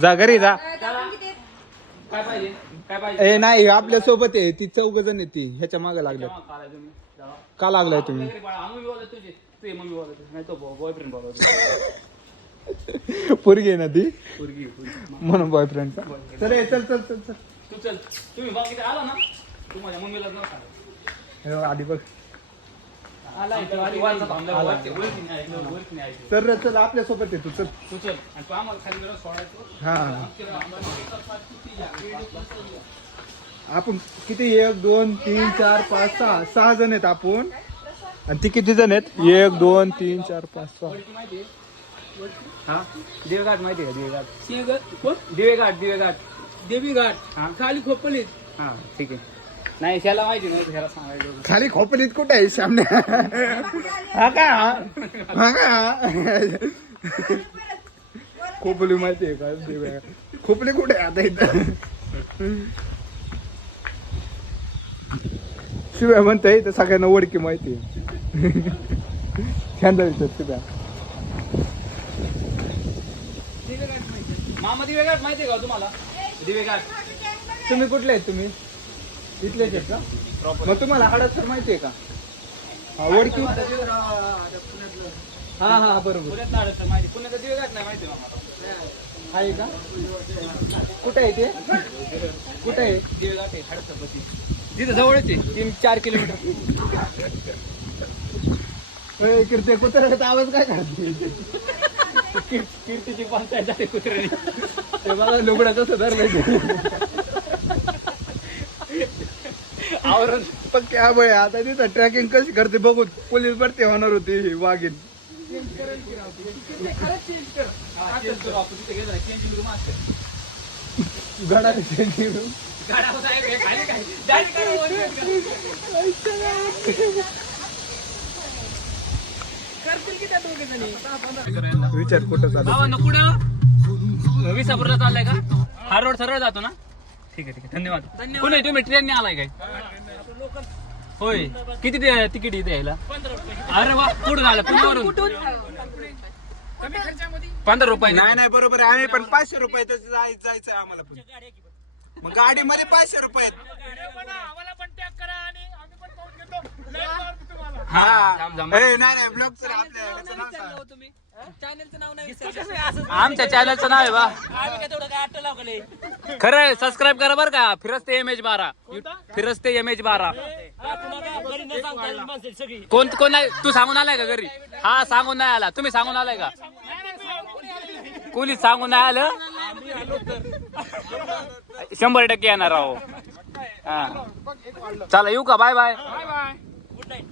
जा घरी जा. काय पाहिजे काय पाहिजे ए नाही आपल्यासोबत आहे. ती चौघ जण आहे ती. ह्याच्या मागे लागल्या. का लागलाय तुम्ही? घरी बाळा, मम्मी बोलत तुझे तुझे मम्मी बोलत नाही तो बॉयफ्रेंड बोलत पोरगी आहे ना ती. म्हणून बॉयफ्रेंडचा चल चल चल चल चल. तू चल. तुम्ही बाकी आला ना? तू माझ्या मम्मीला हे आधी बघ. चल रे चल आपल्या चल तू चल आणि तू आम्हाला खाली मिळत सोडायचं. हा. आपण किती एक दोन तीन चार पाच सहा सहा जण आहेत आपण. आणि ती किती जण आहेत? एक दोन तीन चार पाच सहा. वरती माहिती आहे? हा? देवघाट माहिती आहे का देवघाट? दिवेघाट दिवेघाट देवी घाट हा. खाली खोपलीत. हा ठीक आहे. नाही त्याला माहिती नाही त्याला सांगायचं खाली खोपलीत कुठे आहे सामने? हा का? हा का? खोपली माहिती आहे का? खोपली कुठे आहे आता इथं? शिव्या म्हणताय तर सगळ्यांना ओळखी माहिती आहे. छंद विचार शिव्या. मामा दिवेघाट माहिती आहे का तुम्हाला? दिवेघाट. तुम्ही कुठले आहेत तुम्ही? इथलेच आहेत का? मग तुम्हाला हडसर माहिती आहे का? हा ओळखी हा हा बरोबर. सर आहे का? कुठे आहे ते? कुठे आहे? तिथं जवळच आहे. तीन चार किलोमीटर. कीर्ती कुत्र्याचा आवाज काय काढते कीर- कीर्तीची पंचायत झाली कुत्र्याने. ते बघा लुगडा कसं आवरण. पक्के आबय आता तिथं ट्रॅकिंग कशी करते बघू पोलीस भरती होणार होती ही वाघीन चेंज करू आपण तिथे गेलो चेंज रूम असते गडा हे विचार कुठं चालू नकुडा विसापूरला चाललाय का? हा रोड सरळ जातो ना? ठीक आहे ठीक आहे. धन्यवाद. कोण आहे? तुम्ही ट्रेनने आलाय काय? होय. किती ते- तिकीट इथे यायला? अरे वा कुठून आलं? पुण्यावरून पंधरा रुपये. नाही नाही बरोबर आहे. आम्ही पण पाचशे रुपये तर जाय- जायचं आहे आम्हाला पण. मग गाडीमध्ये पाचशे रुपये आहेत. हा. थांब, थांब. ए, नाही नाही ब्लॉग तर आपल्या ह्याचं नाव सांग. आमच्या चॅनलचं नाव आहे बा. खरं आहे सबस्क्राईब करा बरं का. फिरस्ते एम एच बारा. फिरस्ते एम एच बारा. कोण कोण तू सांगून आलाय का घरी? हा सांगून नाही आला. तुम्ही सांगून आलाय का? कोणी सांगून नाही आलं? शंभर टक्के येणार आहो. हा. चला येऊ का? Bye bye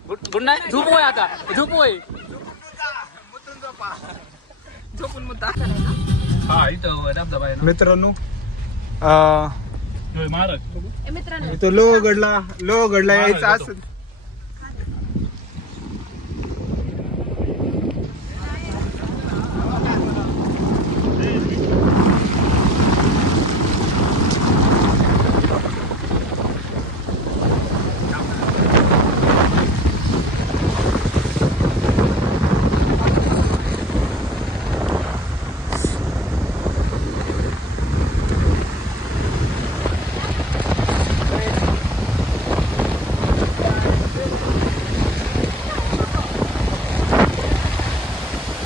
good good night झोप होय आता. झोपू आहे हा इथं धबधबा मित्रांनो मित्रांनो. इथं लोहगडला लोहगडला यायचं असं.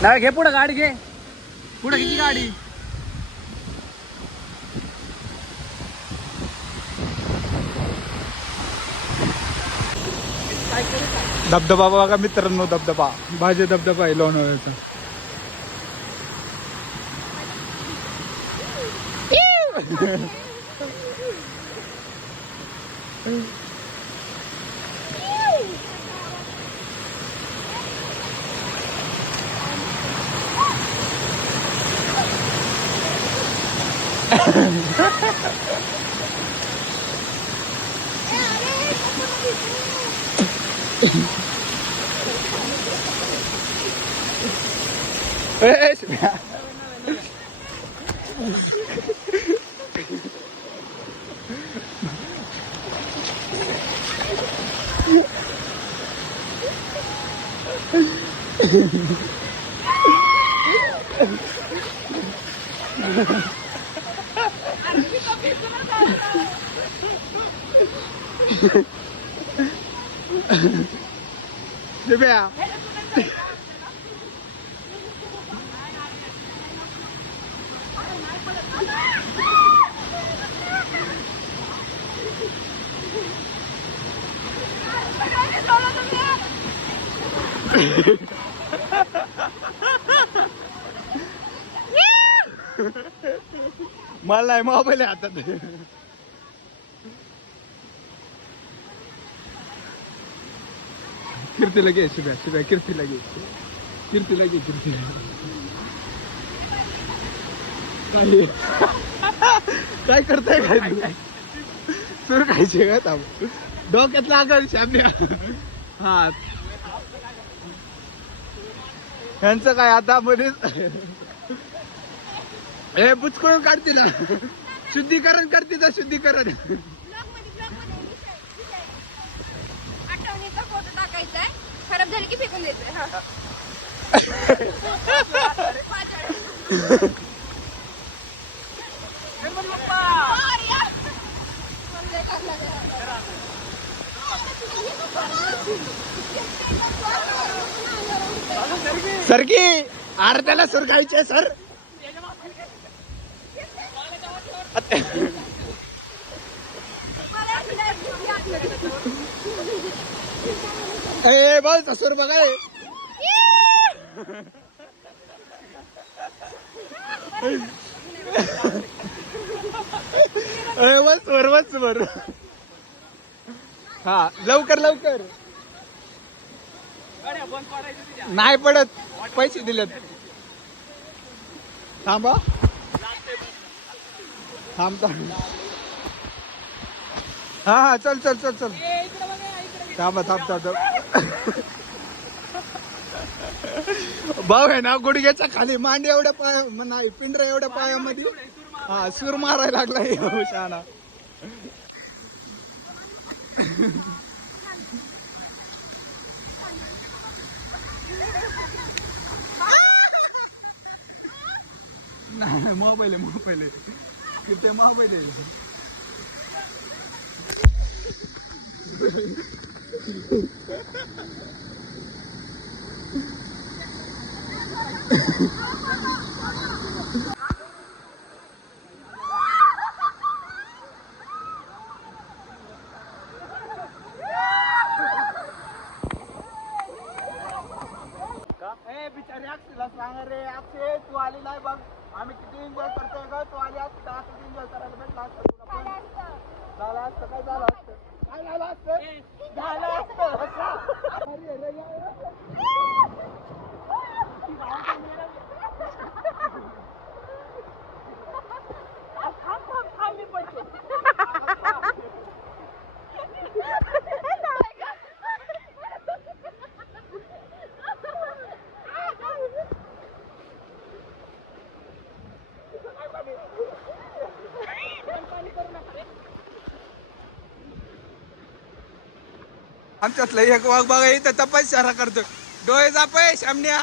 नाही घे पुढे गाडी घे. पुढे किती गाडी? धबधबा बघा मित्रांनो धबधबा. भाजे धबधबा आहे लोणावळ्याचा. Eh, ए, शिव्या. शिव्या मला नाही मोबाईल आहे हातात कीर्तीला घे शिव्या शिव्या कीर्तीला घे कीर्तीला घे कीर्तीला काय काय करताय काय तू? सुरू खायचे का थांब. डोक्यात लागल शाम्या. हा. यांचं काय आता मध्येच हे बुचकळून काढतील. शुद्धीकरण करतील ना, शुद्धीकरण. की फेकून द्यायचं हा सर की अरे त्याला सर खायचे सर मला अशी direct भीती वाटली. ए बस सर बघा हे. ए, बस वर बस वर हा लवकर लवकर. नाही पडत. पैसे दिलेत. थांबा. थांब थांब. हा हा चल चल चल चल. थांबा थांब थांब थांब. भाऊ आहे ना गुडघ्याच्या खाली मांडी एवढ्या पाय नाही पिंढरा एवढ्या पायामध्ये. हा सूर मारायला लागला हे नाही मोबाईल आहे मोबाईल आहे. किती मोबाईल आहे? ए बिचारी सांग रे अक्षय तू नाही बघ. आम्ही किती करतोय ग. करायला भेटला असतं झालं असतं काय झालं असतं? काय झालं असतं? झालं आमच्यातलं एक वाघ बघा इथं तपश्चर्या करतो. डोळे जापय शामण्या.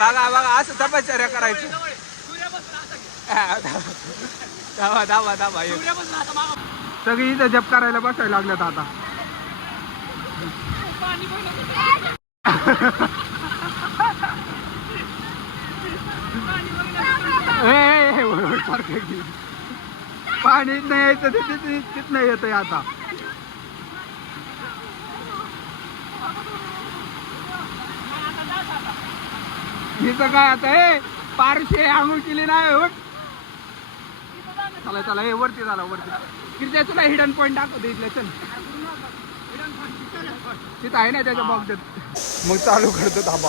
बघा बघा असं तपश्चर्या करायची. धावा धावा धावा सगळी इथं जप करायला बसायला लागल्यात आता. पाणी नाही यायचं ते तिथे येत येतंय आता. हिचं काय आता हे पारशे आंघोळ केली नाही उठ. चला चला हे वरती झाला वरती किती तुला हिडन पॉईंट दाखवतो इथले चल. तिथं आहे ना त्याच्या बॉक्स मग चालू करतो थांबा.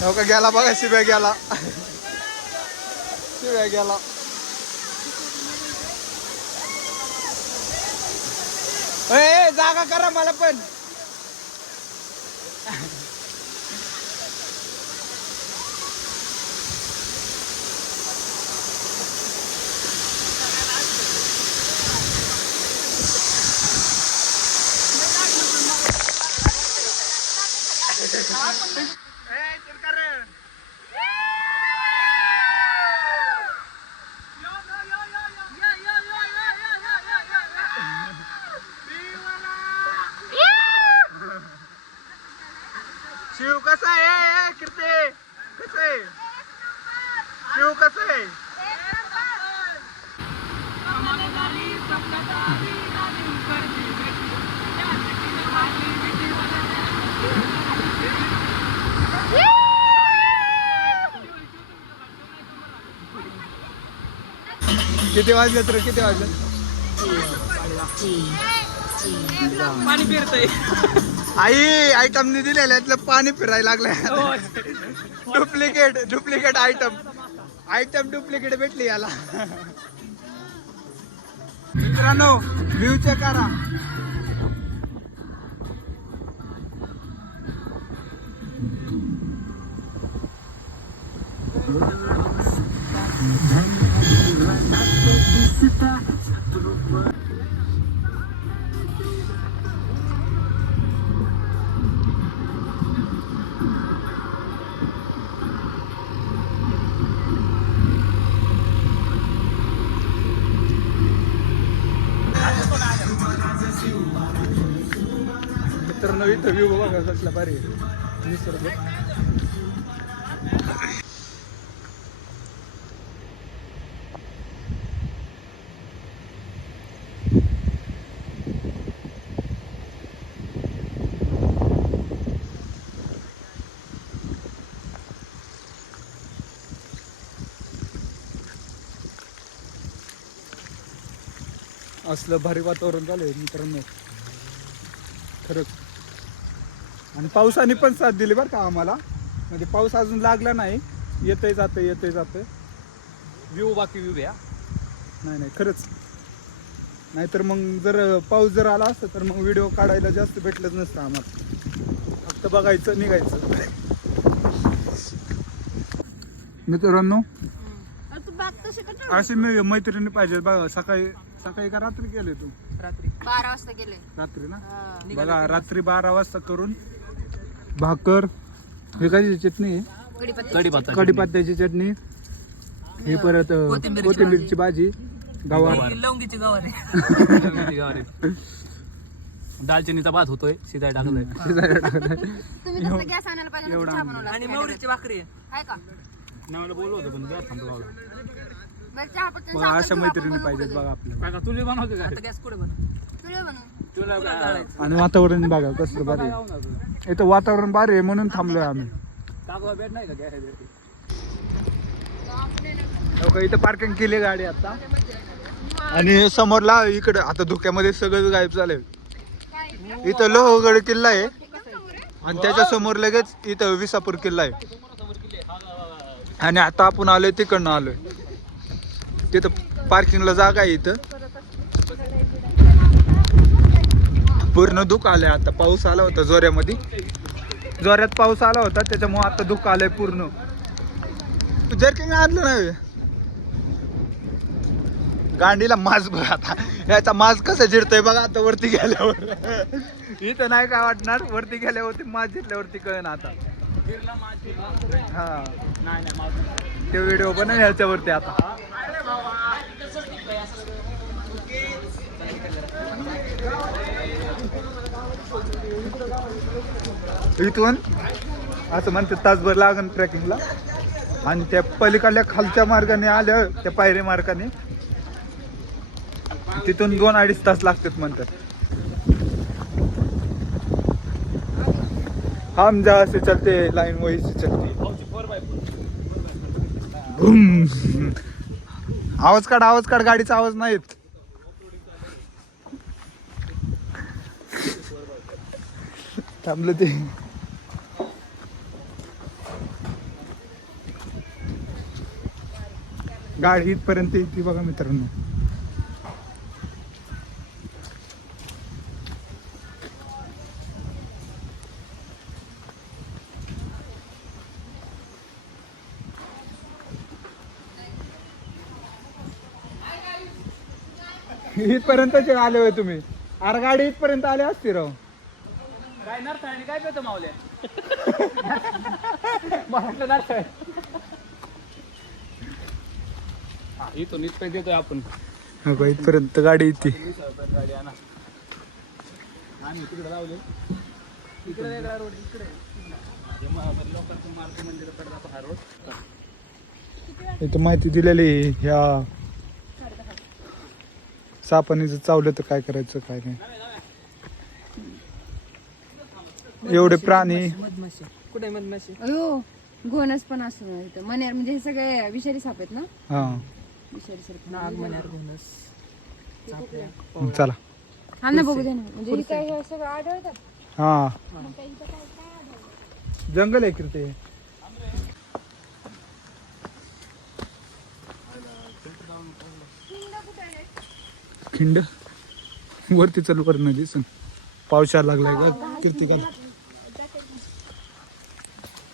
हो का गेला बघा शिव्या गेला. शिव्या गेला. ए जागा करा मला पण ए, चिरकर. शिव कसं आहे कीर्ती कसं आहे शिव कसं आहे किती वाजले तर किती वाजले पाणी फिरतंय आई आयटमनी दिलेल्यातलं पाणी फिरायला लागलंय. Duplicate duplicate item item duplicate भेटली याला. मित्रांनो व्ह्यू चेक करा. मित्रांनो इथं व्ह्यू बघा कसला भारी निसर्ग. असलं भारी वातावरण झालंय मित्रांनो. खरंच. आणि पावसाने पण साथ दिली बरं का आम्हाला. म्हणजे पाऊस अजून लागला नाही. येतंय जातं येतंय जातं व्ह्यू बाकी व्ह्यू या नाही नाही खरंच. नाहीतर मग जर पाऊस जर आला असता तर मग व्हिडिओ काढायला जास्त भेटलंच नसतं आम्हाला. फक्त बघायचं निघायचं. मित्रांनो? अशी मी मैत्रिणी पाहिजे बघा. सकाळी सकाळी का रात्री गेले तू? रात्री बारा वाजता गेले रात्री ना. बघा रात्री बारा वाजता करून भाकर हे कशाची चटणी आहे? कढीपत्ता कढीपत्त्याची चटणी. ही परत अ, कोथिंबीरची कोथिंबीरची भाजी. गवार. लवंगीची गवारी दालचिनीचा भात होतोय शिजाय टाकलाय तुम्ही कसं गॅस आणायला पाहिजे एवढा चहा बनवला. आणि मोहरीची भाकरी आहे. का? नावाला बोललो होतो पण गॅस थांबलो बरं चहा पटकन बघा साखर अशा घेऊ, आपण मैत्रिणी बनवू पाहिजेत पुढे. बघा आपल्याला. काका तुला बनवते गॅस कुठे तुला बनवू. तुला आणि वातावरण बघा कसलं भारी आहे. इथं वातावरण भारी आहे म्हणून थांबलोय आम्ही. इथं पार्किंग केली गाडी आता. आणि समोरला इकडे आता धुक्यामध्ये सगळं गायब झालंय. इथं लोहगड किल्ला आहे. आणि त्याच्यासमोर लगेच इथं विसापूर किल्ला आहे. आणि आता आपण आलोय तिकडनं आलोय. तिथं पार्किंगला जागा आहे इथं. पूर्ण दुःख आलंय आता. पाऊस आला होता जोऱ्यामध्ये. जोऱ्यात पाऊस आला होता त्याच्यामुळे आता दुःख आलंय पूर्ण. जर्किंग आणलं नाही गांडीला मास बघ आता. याचा मास कसा जिरतोय बघा आता वरती गेल्यावर. इथं नाही काय वाटणार वरती गेल्यावरती मास जिरल्यावरती कळण आता. हा. ते व्हिडिओ पण ह्याच्यावरती आता. इथून असं म्हणते तासभर लागन ट्रॅकिंगला आणि त्या पलीकडल्या खालच्या मार्गाने आल्या त्या पायरी मार्गाने. तिथून दोन अडीच तास लागतात म्हणतात. हम जा से चलते लाईन वही से आवाज काढ आवाज काढ गाडीचा आवाज नाहीत. थांबलं ते. गाडी इथपर्यंत येते बघा मित्रांनो. इथपर्यंतचे आले होय तुम्ही. अरे गाडी इथपर्यंत आले असते राव. काय नरसाळी काय करतो मावल्या म्हटलं नरसाळी इथून इथपर्यंत येतोय आपण. हो का, इथपर्यंत गाडी येते. गाडी आणा आणि तिकडे लावले इकडे वेगळा रोड इकडे. म- लोकांचं मारुती मंदिराकडे जातो हा रोड. इथं माहिती दिलेली ह्या सापानीचं चावलं तर काय करायचं काय नाही एवढे प्राणी. अयो घोणस पण असतो इथं. मनेर म्हणजे हे सगळे विषारी साप आहेत ना? हा. विषारी सारखे चला. हा ना बघू दे ना. म्हणजे काय हे सगळं आढळतात. हा? जंगल आहे की ते कुठं? खिंड. वरती चालू कर ना दिसन पावसाळा लागलाय का? कीर्तिकाला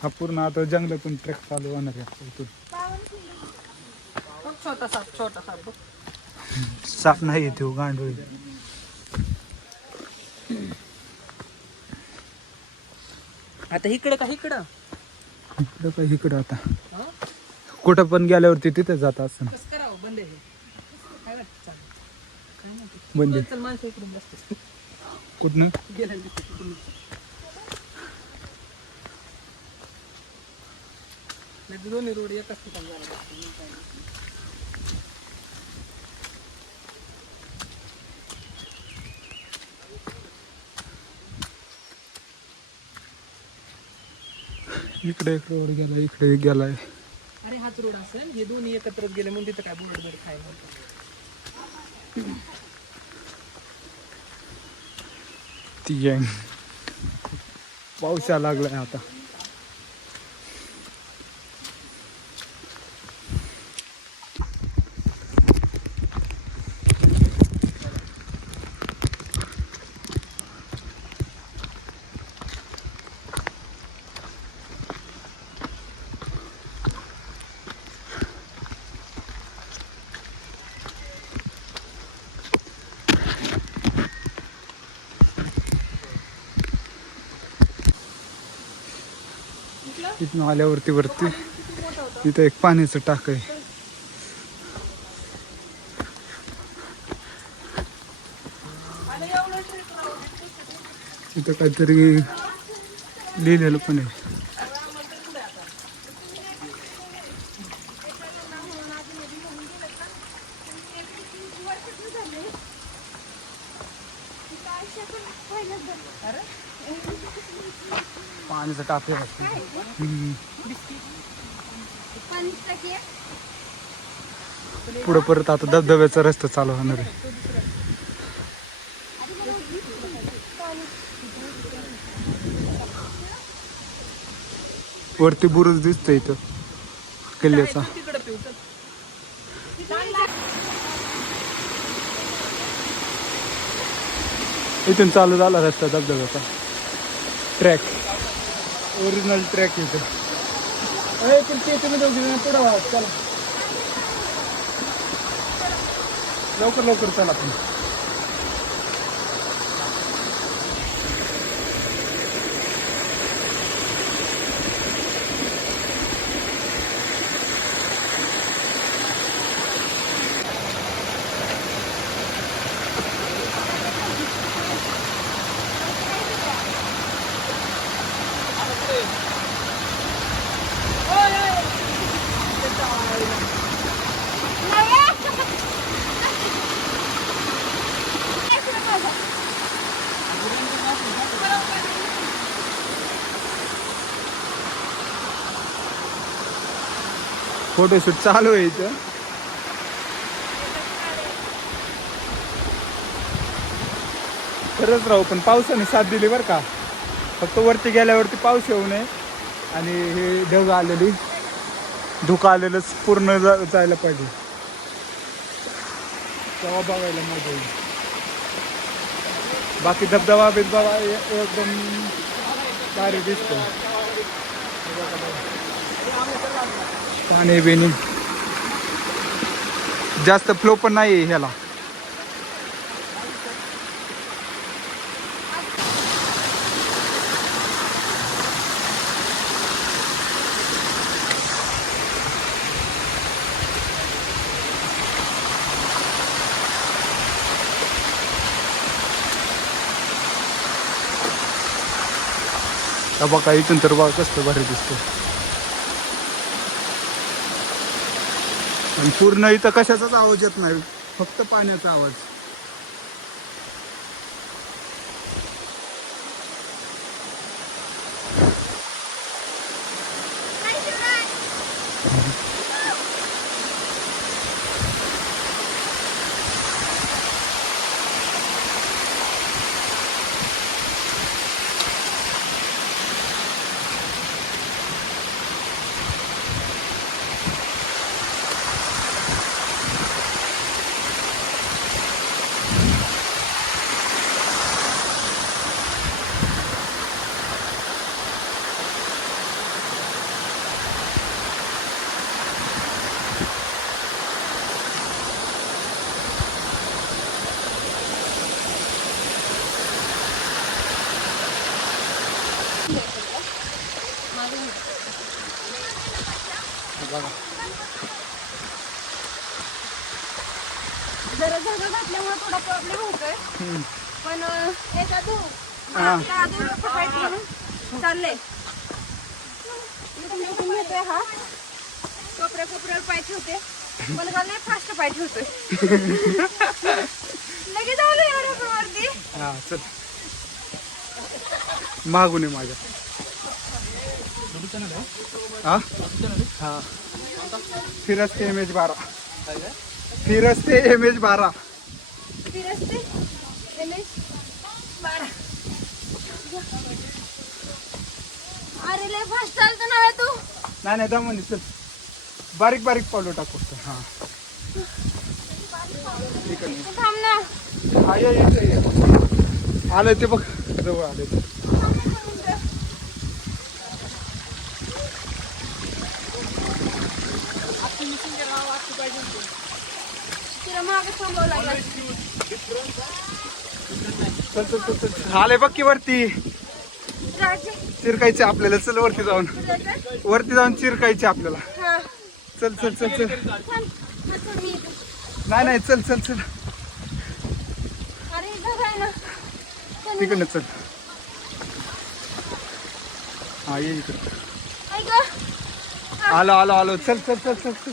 हा पूर्ण आता जंगलातून ट्रेक चालू होणार आहे इथून. साप नाही येते गांडोळी आता इकडं का इकडं? इकडं काय इकडं आता? कुठं पण गेल्यावरती तिथे जात असं कसं करावं? बंद आहे काय वाटतं? चालेल. काय माहिती. बंद चल माणसं इकडून बसते कुठनं? तिकडून नाही तर दोन्ही रोड एकाच ठिकाणी जायला लागतात. इकडे एक रोड गेला इकडे एक गेलाय अरे हाच रोड असेल हे दोन्ही एकत्र गेले म्हणून तिथं काय बोर्ड बिर्ड काय नव्हतं ती गँग पावसा लागलाय आता तिथून आल्यावरती वरती. इथं एक पाण्याचं टाक आहे. तिथं काहीतरी लिहिलेलं पण आहे. पाण्याचं टाक पुढं परत आता धबधब्याचा रस्ता चालू होणार आहे. वरती बुरुज दिसतोय इथं. किल्ल्याचा इथून चालू झाला रस्ता धबधब्याचा. ट्रॅक. ओरिजिनल ट्रॅक इथं अरे किती तुम्ही दोघी पुढं व्हा, चला. लवकर लवकर चला आपण फोटोशूट चालू आहे इथं. खरंच राहू पण पावसाने साथ दिली बरं का? फक्त वरती गेल्यावरती पाऊस येऊ नये. आणि हे ढग आलेली धुकं आलेलंच पूर्ण जा- जायला पाहिजे. तेव्हा बघायला मजा येईल. बाकी धबधबा बिधबा एकदम भारी दिसतो पाणी बिणी. जास्त फ्लो पण नाही ह्याला. बघा इथून तर बघा कसं भारी दिसतं आणि पूर्ण इथं कशाचाच आवाज येत नाही. फक्त पाण्याचा आवाज जरा जागा घातल्यामुळे थोडा प्रॉब्लेम होतोय पण अं, एका दू हा. एका दू म्हणून चाललंय हा कोपऱ्या कोपऱ्यावर पाय ठेवते पण लय फास्ट पाय ठेवतोय लगेच आलो एवढ्या हा चल मागून आहे माझ्या. हा हा? फिरस्ते एम एच बारा. फिरस्ते एम एच बारा. फिरस्ते एम एच अरे लय फास्ट चालतो ना तू. नाही नाही दमन चल. बारीक बारीक पावलं टाकू हा. ठीक आहे थांब ना. हा ये ये, ये आलं ते बघ. जवळ आले ते. तिला मागे थांबावं लागलं. चल चल चल चल. आले बघ की वरती. राजे. चिरकायचे आपल्याला. चल वरती जाऊन? वरती जाऊन चिरकायचे आपल्याला. हा. चल चल चल चल. नाही नाही चल चल चल. तिकडनं चल. हा ये इकडं. आलो आलो आलो. चल चल चल चल चल.